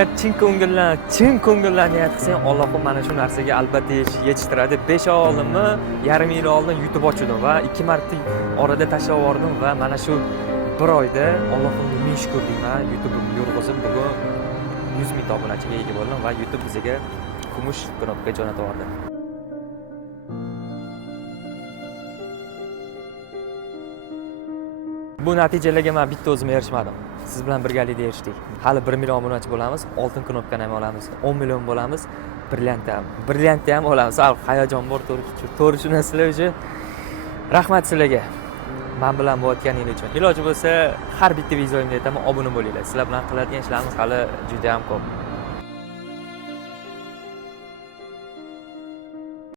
agar chin ko'ngildan niyat qilsang, Allohim mana shu narsaga albatta yetishtiradi. 5 oy oldinmi, yarim yil oldin YouTube ochdim va 2 marta orada tashlab yubordim va mana shu 1 oyda Allohimga ming shukr deyman. YouTube'imni yurg'izib bugun 100 ming obunachiga ega bo'ldim va YouTube bizga kumush knopka jo'natib yubordi. Bu natijalarga men bitta o'zim erishmadim. Siz bilan birgalikda erishdik. Hali 1 million obunachi bo'lamiz, oltin knopkani ham olamiz, 10 million bo'lamiz, brilliantni ham olamiz. Hayajon bor, to'g'ri tushunasizlar o'zi. Rahmat sizlarga. Men bilan bo'layotganingiz uchun. Iloji bo'lsa, har bitta videoyimda aytaman, obuna bo'linglar. Sizlar bilan qiladigan ishlarimiz hali juda ham ko'p.